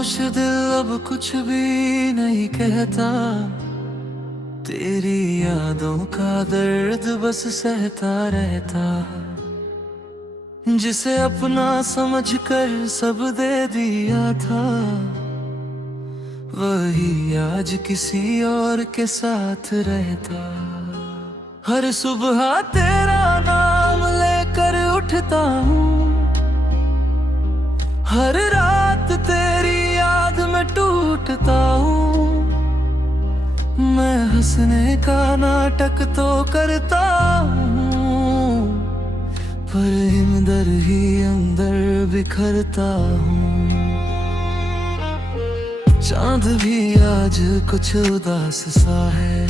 खामोश दिल अब कुछ भी नहीं कहता, तेरी यादों का दर्द बस सहता रहता। जिसे अपना समझकर सब दे दिया था, वही आज किसी और के साथ रहता। हर सुबह तेरा नाम लेकर उठता हूँ, हर रात तेरी याद में टूटता हूँ। मैं हंसने का नाटक तो करता हूँ, पर अंदर ही अंदर बिखरता हूँ। चांद भी आज कुछ उदास सा है,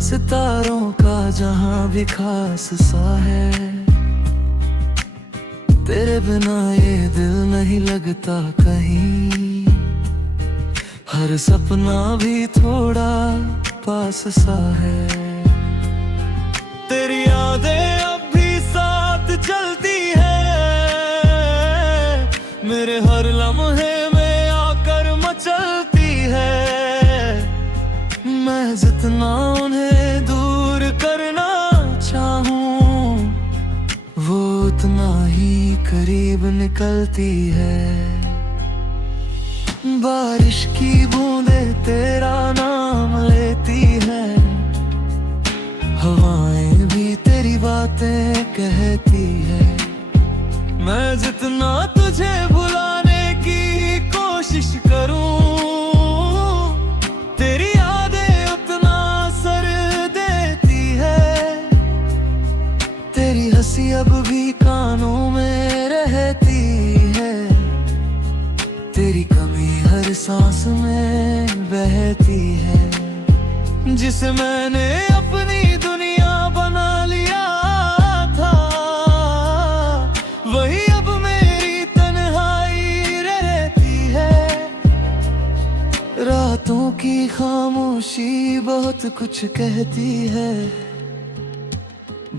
सितारों का जहां भी खास सा है। तेरे बिना ये दिल नहीं लगता कहीं, हर सपना भी थोड़ा पास सा है। तेरी यादें अब भी साथ चलती है, मेरे हर लम्हे में आकर मचलती है। मैं जितना उन्हें दूर करना चाहूं, वो उतना ही करीब निकलती है। बारिश की बूंदें तेरा नाम लेती है, हवाएं भी तेरी बातें कहती है। मैं जितना तुझे भुलाने की कोशिश करूं, तेरी यादें उतना असर देती है। तेरी हंसी अब भी कानों में रहती है, तेरी कमी हर सांस में बहती है। जिसे मैंने अपनी दुनिया बना लिया था, वही अब मेरी तन्हाई रहती है। रातों की खामोशी बहुत कुछ कहती है,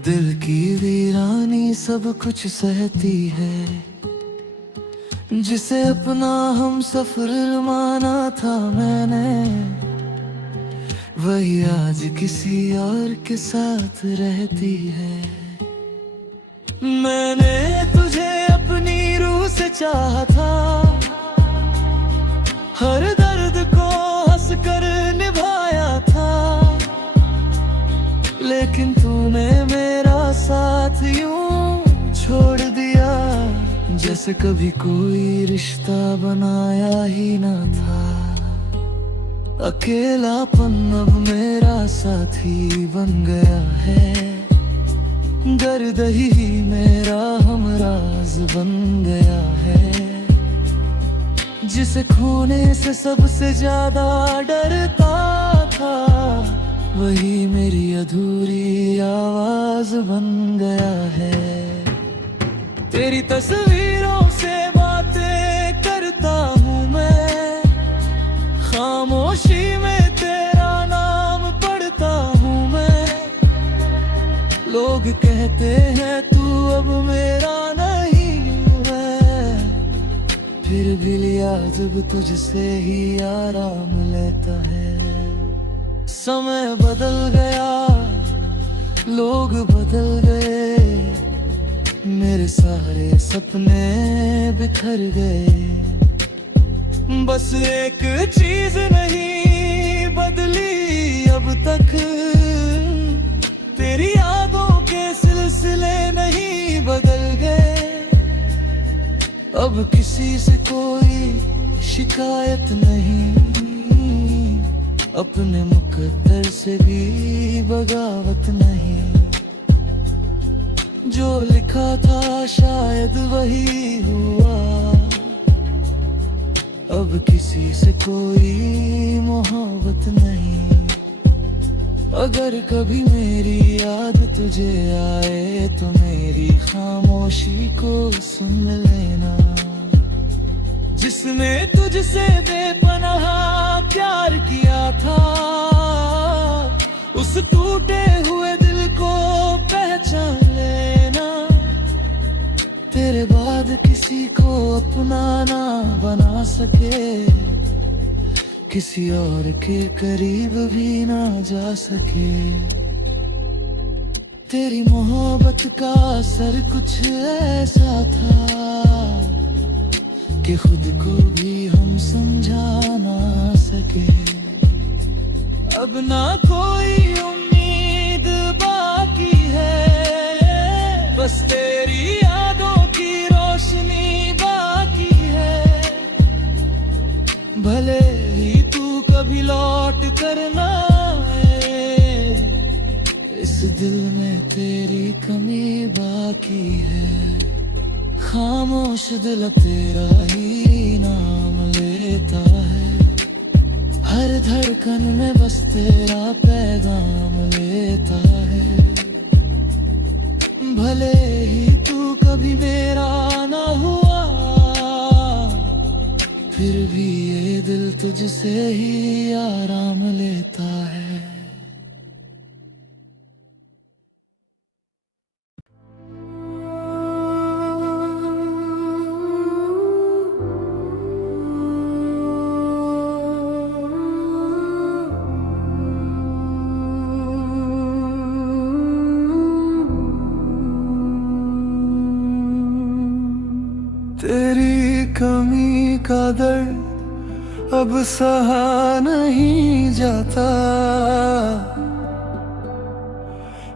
दिल की वीरानी सब कुछ सहती है। जिसे अपना हम सफर माना था मैंने, वही आज किसी और के साथ रहती है। मैंने तुझे अपनी रूह से चाहा था, हर दर्द को हंस कर निभाया था। लेकिन तूने मेरा साथ यूं छोड़ दिया, जैसे कभी कोई रिश्ता बनाया ही ना था। अकेलापन अब मेरा साथी बन गया है, दर्द ही मेरा हमराज बन गया है। जिसे खोने से सबसे ज्यादा डरता था, वही मेरी अधूरी आवाज बन गया है। तेरी तस्वीरों से बातें करता हूँ मैं, खामोशी में तेरा नाम पढ़ता हूँ मैं। लोग कहते हैं तू अब मेरा नहीं है, फिर भी लिया जब तुझसे ही आराम लेता है। समय बदल गया, लोग बदल गए, मेरे सारे सपने बिखर गए। बस एक चीज नहीं बदली अब तक, तेरी यादों के सिलसिले नहीं बदल गए। अब किसी से कोई शिकायत नहीं, अपने मुकद्दर से भी बगावत नहीं। जो लिखा था शायद वही हुआ, अब किसी से कोई मोहब्बत नहीं। अगर कभी मेरी याद तुझे आए तो मेरी खामोशी को सुन लेना। जिसने तुझसे बेपनाह प्यार किया था, उस टूटे हुए दिल को पहचान लेना। तेरे बाद किसी को अपना ना बना सके, किसी और के करीब भी ना जा सके। तेरी मोहब्बत का असर कुछ ऐसा था कि खुद को भी हम समझा ना सके। अब ना कोई उम्मीद बाकी है, बस तेरी यादों की रोशनी बाकी है। भले ही तू कभी लौट कर ना आए, इस दिल में तेरी कमी बाकी है। खामोश दिल तेरा ही नाम लेता है, हर धड़कन में बस तेरा पैगाम लेता है। भले ही तू कभी मेरा ना हुआ, फिर भी ये दिल तुझसे ही आराम लेता है। तेरी कमी का दर्द अब सहा नहीं जाता,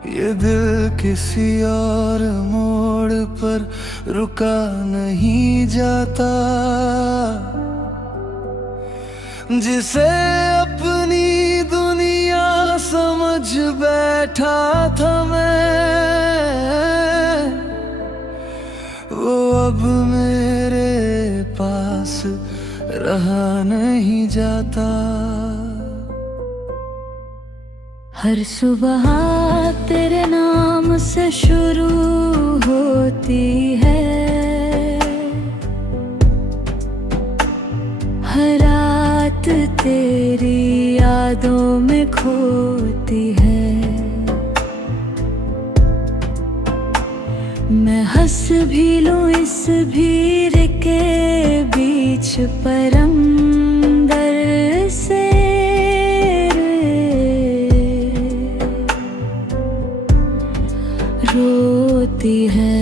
ये दिल किसी और मोड़ पर रुका नहीं जाता। जिसे अपनी दुनिया समझ बैठा था मैं, वो अब मेरे पास रहा नहीं जाता। हर सुबह तेरे नाम से शुरू होती है, हर रात तेरी यादों में खोती है। मैं हंस भी लूं इस भीड़ के बीच, पर अंदर से रोती है।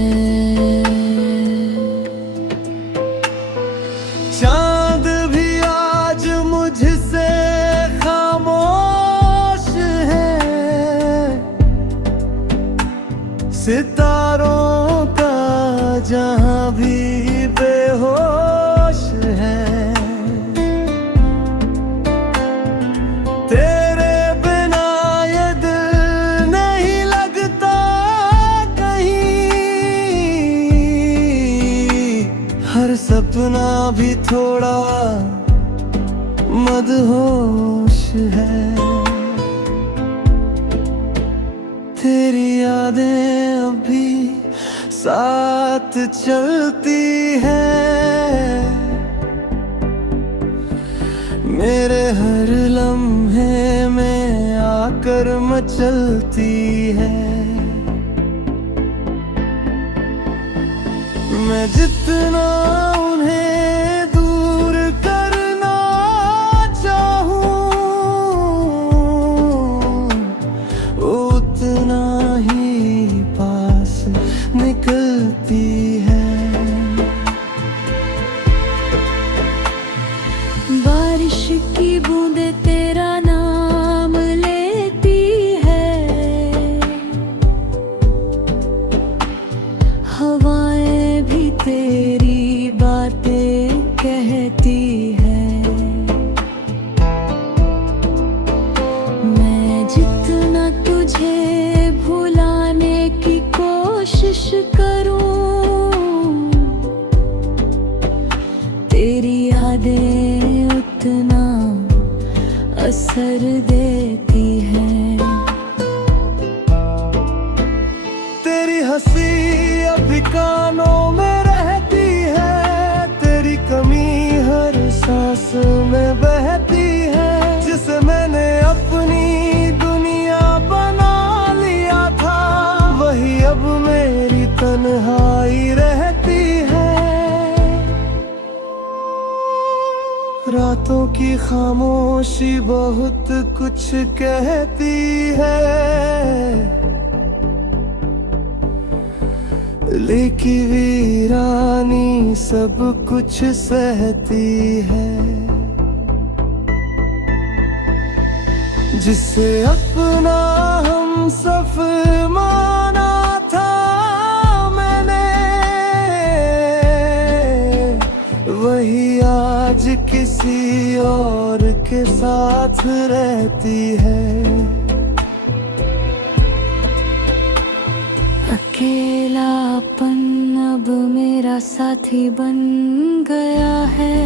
चांद भी आज मुझसे खामोश है, सितारों का जहां भी बेहोश है। तेरे बिना ये दिल नहीं लगता कहीं, हर सपना भी थोड़ा मदहोश है। तेरी यादें अभी साथ चलती है, मेरे हर लम्हे में आकर मचलती है। मैं जितना उन्हें दूर करना चाहूं, उतना ही पास निकलती है। बारिश की बूंदें तेरा नाम लेती है, हवाएं भी तेरी बातें कहती है। मैं जितना तुझे भुलाने की कोशिश करूं, तेरी यादें उतना असर देती हैं। तेरी हंसी अभी कानों में रहती है, तेरी कमी हर सांस में बहती है। जिसे मैंने अपनी दुनिया बना लिया था, वही अब मेरी तन्हाई रहती है। बातों की खामोशी बहुत कुछ कहती है, लेकिन वीरानी सब कुछ सहती है। जिसे अपना हम सफर माना था मैंने, वही आज किसी और के साथ रहती है। अकेलापन अब मेरा साथी बन गया है,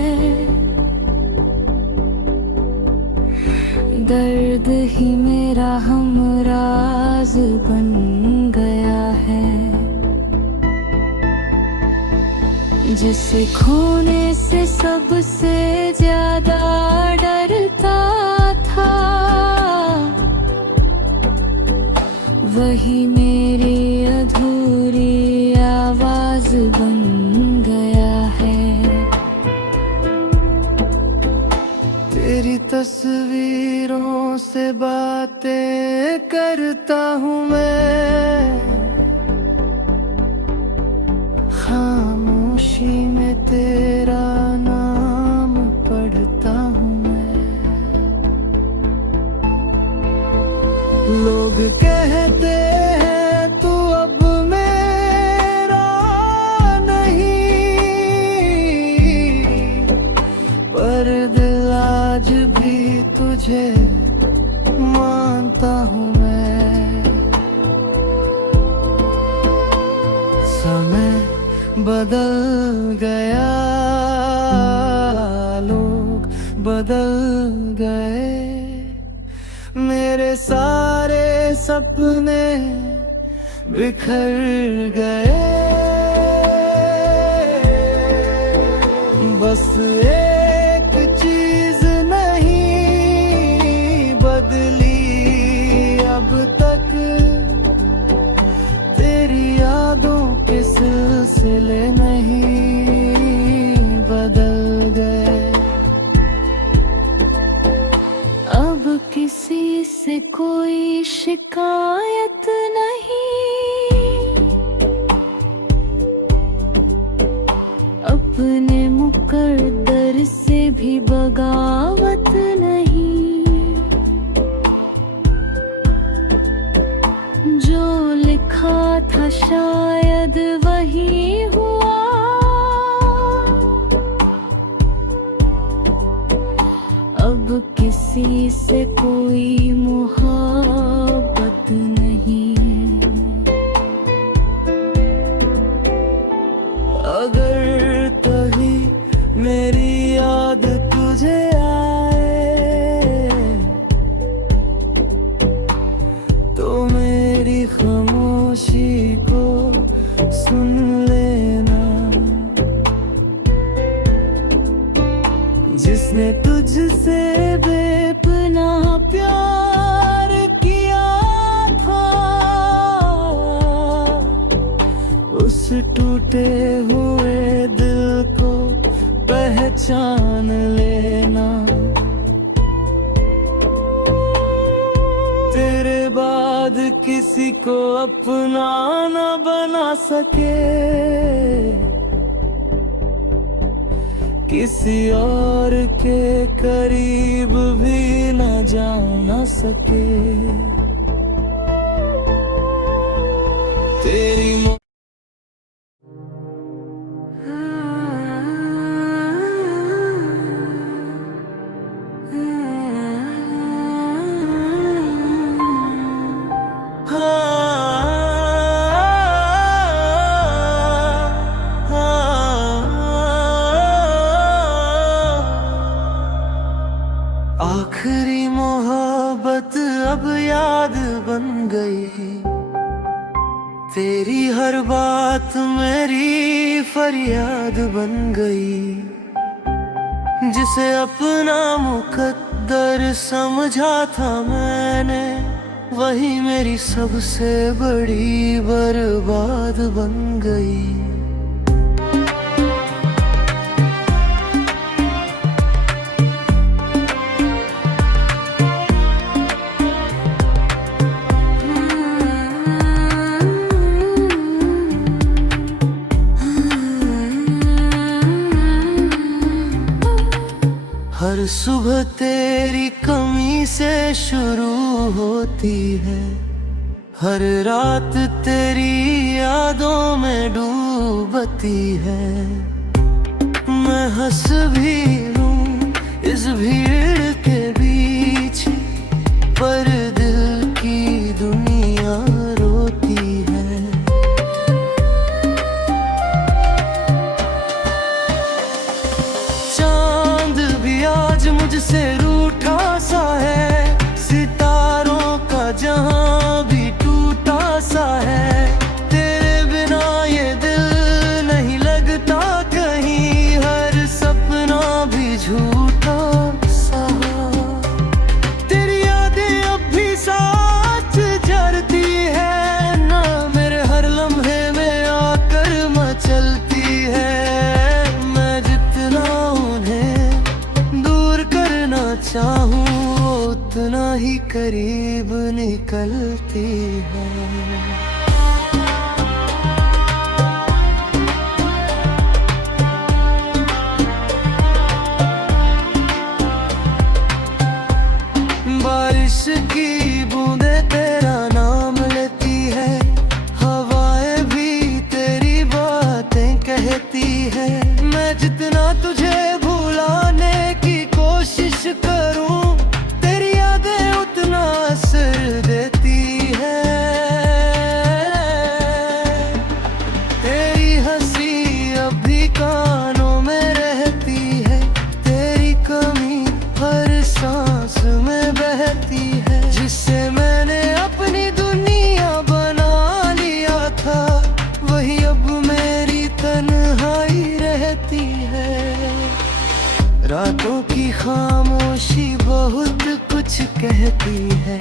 दर्द ही मेरा हमराज बन गया है। जिसे खोने से सबसे ज्यादा डरता था, वही मेरी अधूरी आवाज बन गया है। तेरी तस्वीरों से बातें करता हूँ मैं, खामोशी में तेरा नाम पढ़ता हूँ मैं। लोग कहते हैं तू अब मेरा नहीं, पर दिल आज भी तुझे मानता हूँ मैं। समय बदल गया, लोग बदल गए, मेरे सारे सपने बिखर गए। बस एक चीज नहीं बदली अब तक, तेरी यादों के सिलसिले नहीं बदल गए। अब किसी से कोई शिकायत नहीं, अपने मुकद्दर से भी बगावत नहीं। जो लिखा था शायद वही हुआ, अब किसी से कोई मोहब्बत नहीं। अगर कभी मेरी याद तुझे आए, तो मेरी खामोशी को सुन लेना। जिसने तुझसे बेपनाह प्यार किया था, उस टूटे हुए दिल को पहचान लेना। तेरे बाद किसी को अपना न बना सके, किसी और के करीब भी न जा न सके। तेरी आखिरी मोहब्बत अब याद बन गई, तेरी हर बात मेरी फरियाद बन गई। जिसे अपना मुकद्दर समझा था मैंने, वही मेरी सबसे बड़ी बर्बाद बन गई। हर सुबह तेरी कमी से शुरू होती है, हर रात तेरी यादों में डूबती है। मैं हंस भी लूं इस भीड़ के बीच, पर दिल की दुनिया रोती है। चांद भी आज मुझसे रूठा सा है, सितारों का जहां भी टूटा सा है। तेरे बिना ये दिल नहीं लगता कहीं, हर सपना भी झूठा सा। तेरी यादें अब भी साथ जरती है ना, मेरे हर लम्हे में आकर मचलती है। मैं जितना उन्हें दूर करना चाहूं, उतना ही करीब निकलती है। बारिश की बूंदें तेरा नाम लेती है, हवाएं भी तेरी बातें कहती है। मैं जितना तुझे भुलाने की कोशिश करूं, तेरी यादें उतना असर देती है। तेरी हंसी अब भी कानों में रहती है, तेरी कमी हर सांस में बहती है। जिससे मैंने अपनी दुनिया बना लिया था, वही अब मेरी तन्हाई रहती है। रातों की खामोशी बहुत कुछ कहती है,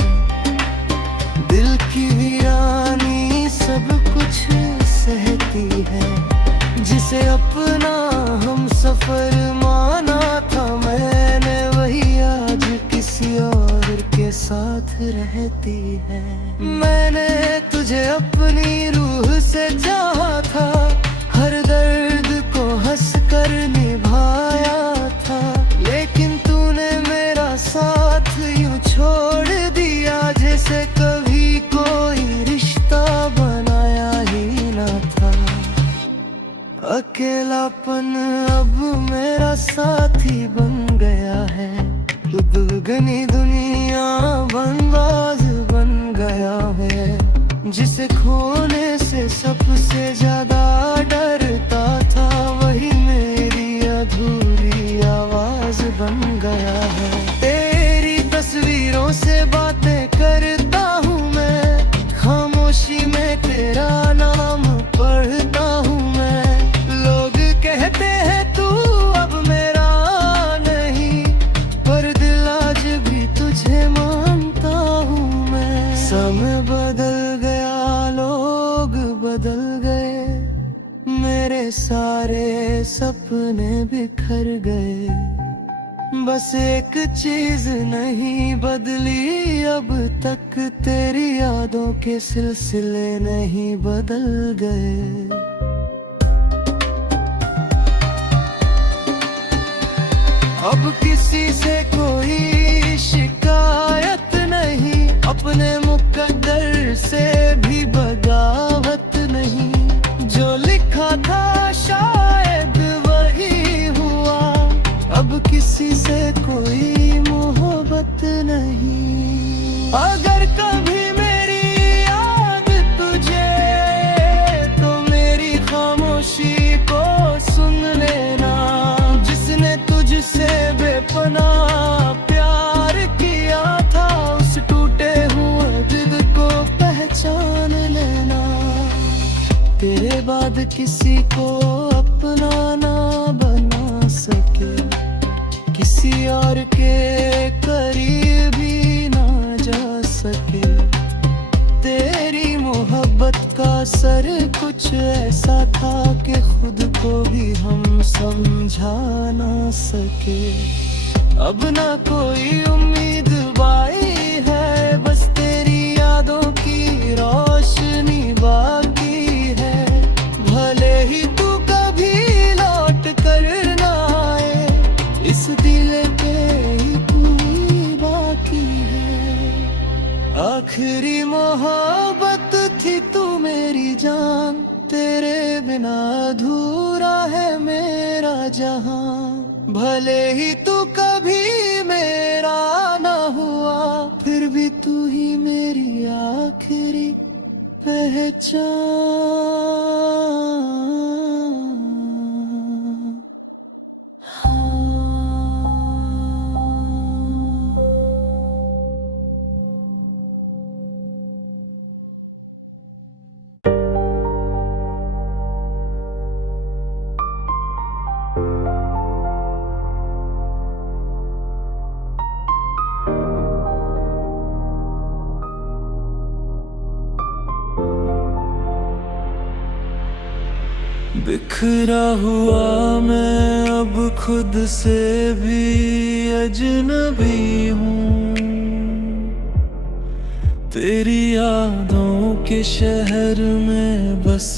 दिल की वीरानी सब कुछ सहती है। जिसे अपना हम सफर माना था मैंने, वही आज किसी और के साथ रहती है। मैंने तुझे अपनी रूह से चाहा था, हर दर्द को हंस कर निभाया था। लेकिन तूने मेरा साथ यूं छोड़ दिया, जैसे कभी कोई रिश्ता बनाया ही ना था। अकेलापन अब मेरा साथी बन गया है, दुगनी दुनिया बनबाज बन गया है। जिसे खोने से सबसे ज्यादा डरता था, वही मेरी अधूरी आवाज बन गया है। तेरी तस्वीरों से बातें करता हूँ मैं, खामोशी में तेरा नाम पढ़ता हूँ मैं। लोग कहते हैं तू अब मेरा नहीं, पर दिल आज भी तुझे मानता हूँ मैं। समय बदल गया, लोग बदल गए, मेरे सारे सपने बिखर गए। बस एक चीज नहीं बदली अब तक, तेरी यादों के सिलसिले नहीं बदल गए। अब किसी से कोई शिकायत नहीं, अपने मुकद्दर से भी बगावत नहीं। जो लिखा था शायद वही हुआ, अब किसी से कोई मोहब्बत नहीं। अगर कभी मेरी याद तुझे, तो मेरी खामोशी को सुन लेना। जिसने तुझसे बेपनाह प्यार किया था, उस टूटे हुए दिल को पहचान लेना। तेरे बाद किसी को अपना ना बना सके, किसी और के करीब भी ना जा सके। तेरी मोहब्बत का असर कुछ ऐसा था कि खुद को भी हम समझा ना सके। अब ना कोई उम्मीद बाई है, बस तेरी यादों की रोशनी बाकी है। भले ही तू कभी लौट कर ना आए, इस दिल पे जान, तेरे बिना अधूरा है मेरा जहां। भले ही तू कभी मेरा ना हुआ, फिर भी तू ही मेरी आखिरी पहचान। बिखरा हुआ मैं अब खुद से भी अजनबी हूँ। तेरी यादों के शहर में बस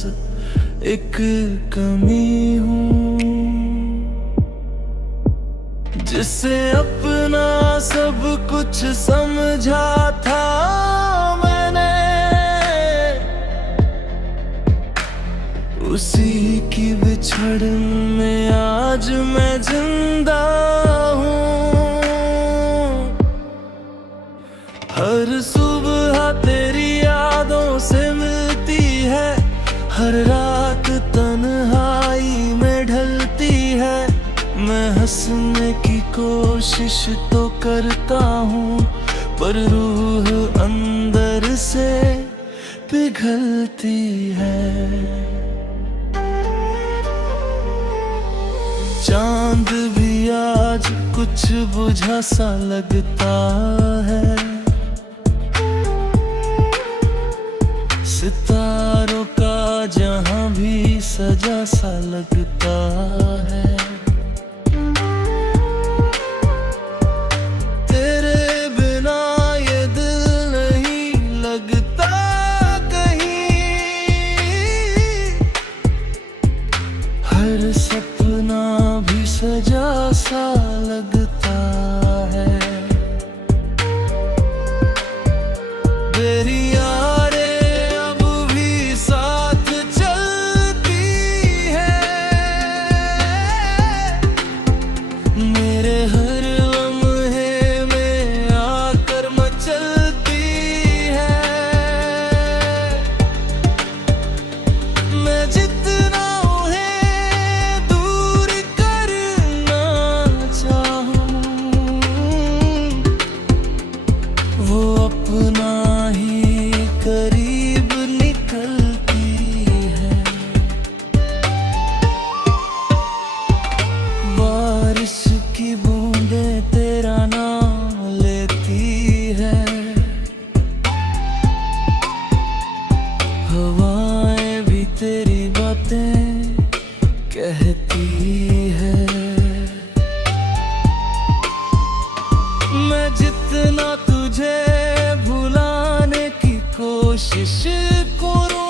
एक कमी हूँ। जिसे अपना सब कुछ समझा था मैंने, उसी की बिछड़न में आज मैं जिंदा हूँ। हर सुबह तेरी यादों से मिलती है, हर रात तन्हाई में ढलती है। मैं हंसने की कोशिश तो करता हूँ, पर रूह अंदर से पिघलती है। चांद भी आज कुछ बुझा सा लगता है, सितारों का जहां भी सजा सा लगता है। तेरे बिना ये दिल नहीं लगता कहीं, हर सपना भी सजा सा लगता है। तेरी यादें अब भी साथ चलती है, मेरे हर लम्हे में आकर मचलती है। मैं जितना उन्हें दूर करना चाहूं, वो अपना ही करीब निकलती है। बारिश की बूंदें तेरा नाम लेती है, हवाएं भी तेरी बातें कहती है। मैं जितना तुझे भुलाने की कोशिश करूं,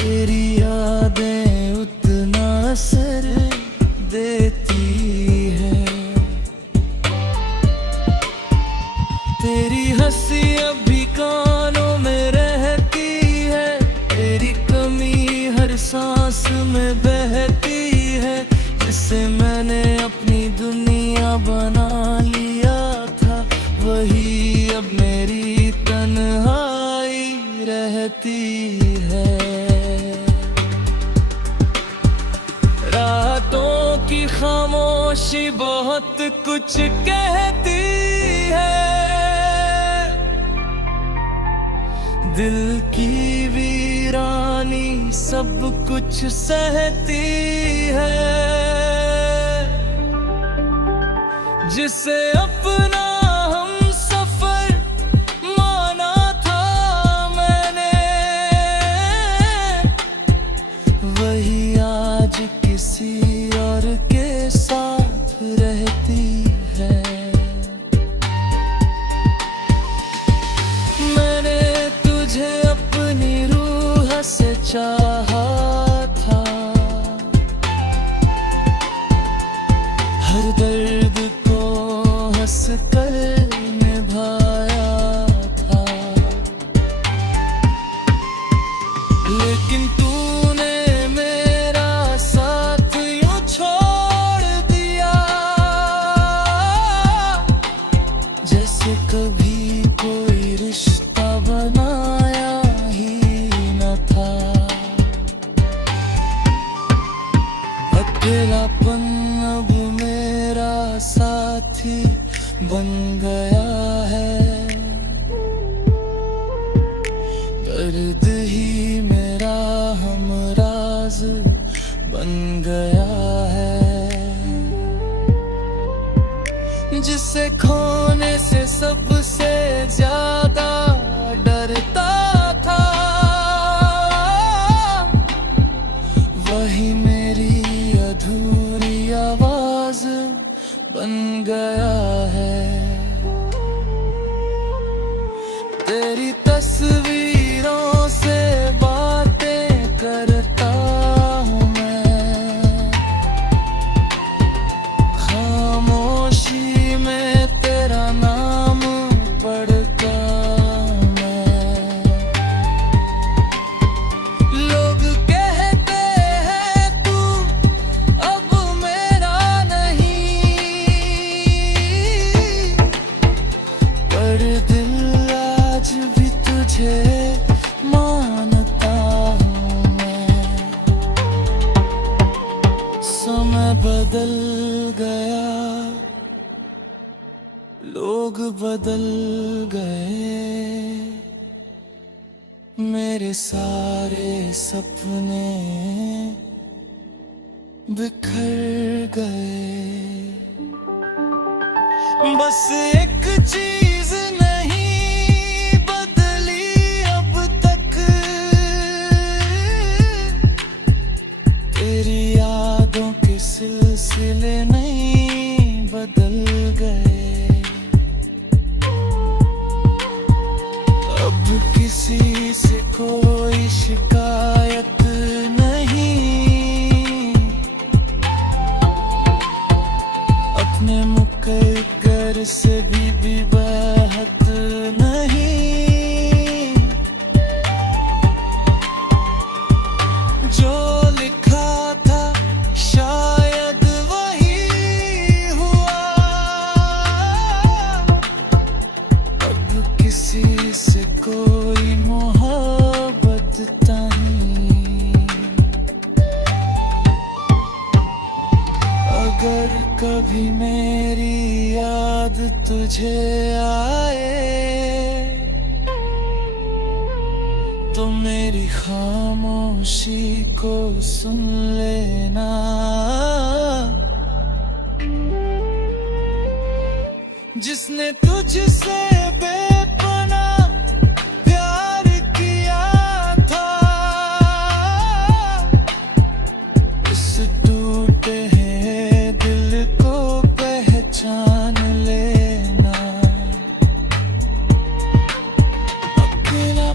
तेरी यादें उतना असर देती है। तेरी हंसी अब भी कानों में रहती है, तेरी कमी हर सांस में बहती है। जिसे मैंने अपनी दुनिया बना लिया था, वही अब मेरी तन्हाई रहती है। रातों की खामोशी बहुत कुछ कहती है, दिल की वीरानी सब कुछ सहती है। जिसे अपना हम सफर माना था मैंने, वही आज किसी और के साथ रहती है। मैंने तुझे अपनी रूह से चाहा था, हर दर्द को हंस कर निभाया था। बन गया है। दर्द ही मेरा हमराज बन गया है। जिसे खोने से सबसे ज्यादा डरता था, वही मेरी अधूरी आवाज बन गया है। तेरी तस्वीरों से बातें करता हूँ मैं, खामोशी में तेरा नाम पढ़ता हूँ मैं। लोग कहते हैं तू अब मेरा नहीं, पर दिल आज भी तुझे मानता हूँ मैं। समय बदल गया, लोग बदल गए, मेरे सारे सपने बिखर गए। बस एक चीज नहीं बदली अब तक, तेरी यादों के सिलसिले नहीं बदल गए। अब किसी से कोई शिकायत नहीं, अपने मुकद्दर से भी बात नहीं। जो लिखा था शायद वही हुआ, अब किसी से कोई मोहब्बत नहीं। अगर कभी मेरी याद तुझे आए, तो मेरी खामोशी को सुन लेना। जिसने तुझसे बेपनाह प्यार किया था, उस टूटे हैं दिल को पहचान लेना। अकेला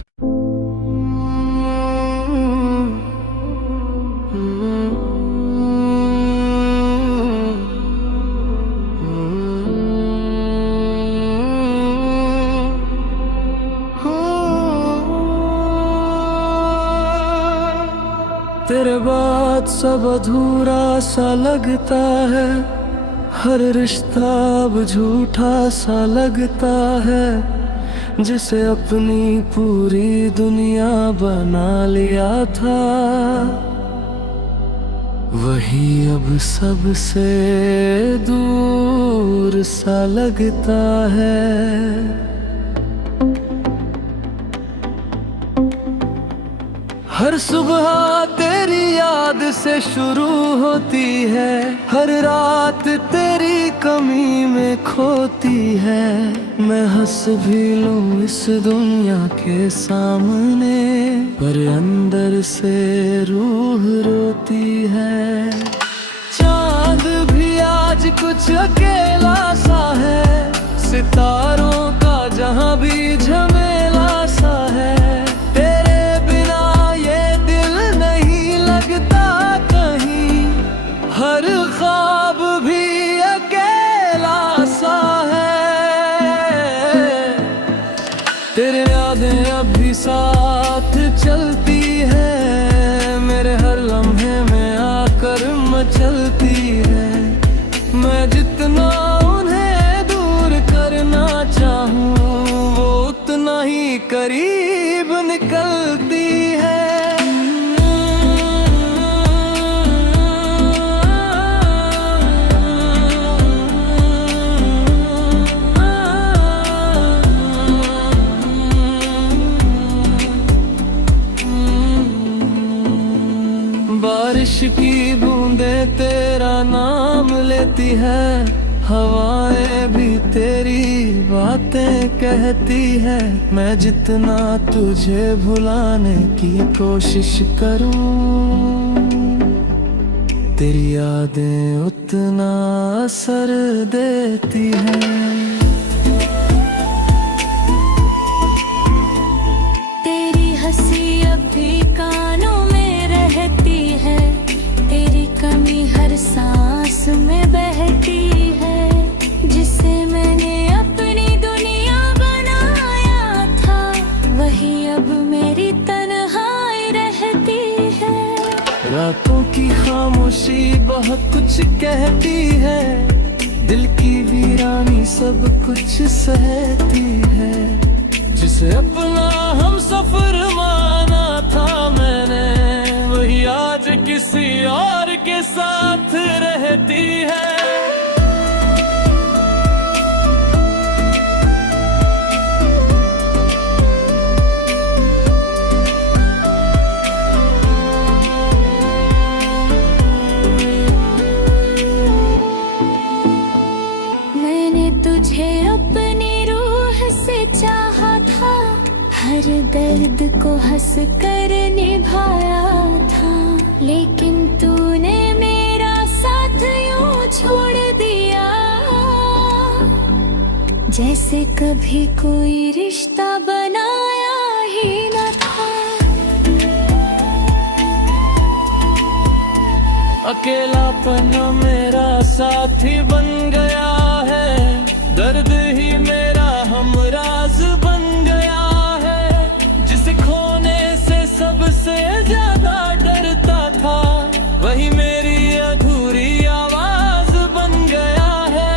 तेरे बाद सब अधूरा सा लगता है, हर रिश्ता अब झूठा सा लगता है। जिसे अपनी पूरी दुनिया बना लिया था, वही अब सबसे दूर सा लगता है। हर सुबह तेरी याद से शुरू होती है, हर रात तेरी कमी में खोती है। मैं हंस भी लूं इस दुनिया के सामने, पर अंदर से रूह रोती है। चांद भी आज कुछ अकेला सा है, सितारों का जहां भी झमेला सा है। हर ख्वाब भी अकेला सा है, तेरे यादें अब भी साथ चलती है। मेरे हर लम्हे में आकर मचलती है। मैं जितना उन्हें दूर करना चाहूँ, वो उतना ही करीब निकलती है। की बूंदे तेरा नाम लेती है, हवाएं भी तेरी बातें कहती है। मैं जितना तुझे भुलाने की कोशिश करूं, तेरी यादें उतना असर देती हैं। तेरी हंसी अब भी कानों में रहती है, तेरी कमी हर सांस में बहती है। जिसे मैंने अपनी दुनिया बनाया था, वही अब मेरी तन्हाई रहती है। रातों की खामोशी बहुत कुछ कहती है, दिल की वीरानी सब कुछ सहती है। जिसे अपना हम सफर माना था मैंने, वही आज किसी और के साथ रहती है। तुझे अपनी रूह से चाहा था, हर दर्द को हंस कर निभाया था। लेकिन तूने मेरा साथ यूं छोड़ दिया, जैसे कभी कोई रिश्ता बनाया ही न था। अकेलापन मेरा साथी बन गया है, दर्द ही मेरा हमराज बन गया है। जिसे खोने से सबसे ज्यादा डरता था, वही मेरी अधूरी आवाज बन गया है।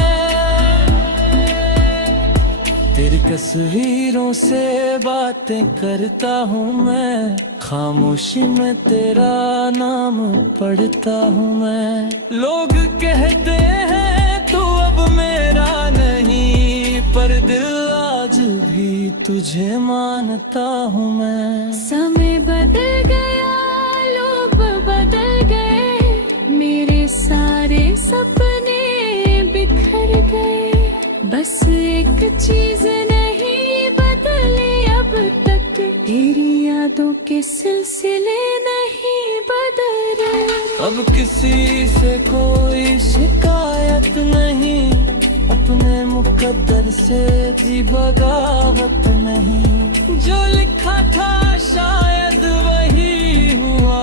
तेरी तस्वीरों से बातें करता हूँ मैं, खामोशी में तेरा नाम पढ़ता हूँ मैं। लोग कहते हैं तू अब मेरा नहीं, पर दिल आज भी तुझे मानता हूँ मैं। समय बदल गया, लोग बदल गए, मेरे सारे सपने बिखर गए। बस एक चीज नहीं बदली अब तक, तेरी यादों के सिलसिले नहीं बदले। अब किसी से कोई शिकायत नहीं, अपने मुकद्दर से भी बगावत नहीं। जो लिखा था शायद वही हुआ,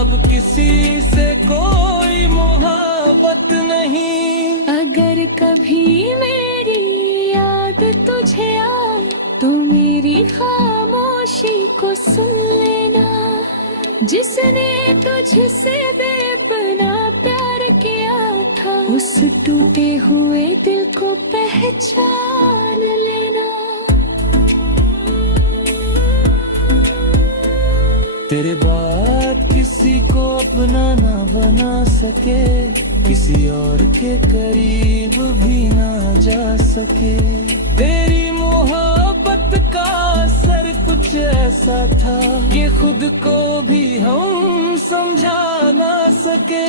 अब किसी से कोई मोहब्बत नहीं। अगर कभी मेरी याद तुझे आए, तो मेरी खामोशी को सुन लेना। जिसने तुझसे बेपना प्यार किया था, उस टूटे हुए दिल को पहचान लेना। तेरे बाद किसी को अपना ना बना सके, किसी और के करीब भी ना जा सके। तेरी मोहब्बत का असर कुछ ऐसा था कि खुद को भी हम समझा ना सके।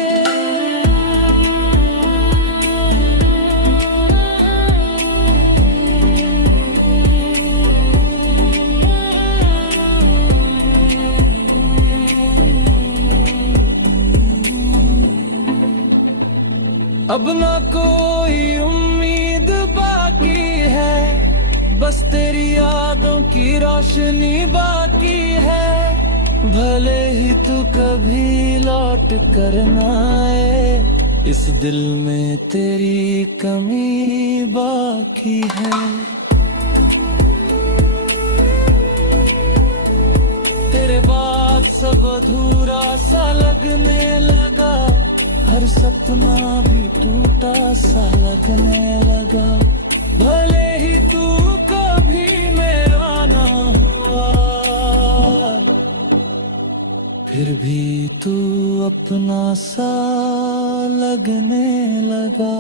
अब ना कोई उम्मीद बाकी है, बस तेरी यादों की रोशनी बाकी है। भले ही तू कभी लौट कर ना आए, इस दिल में तेरी कमी बाकी है। तेरे बाद सब अधूरा सा लगने लगा, हर सपना भी टूटा सा लगने लगा। भले ही तू कभी मेरा ना हुआ, फिर भी तू अपना सा लगने लगा।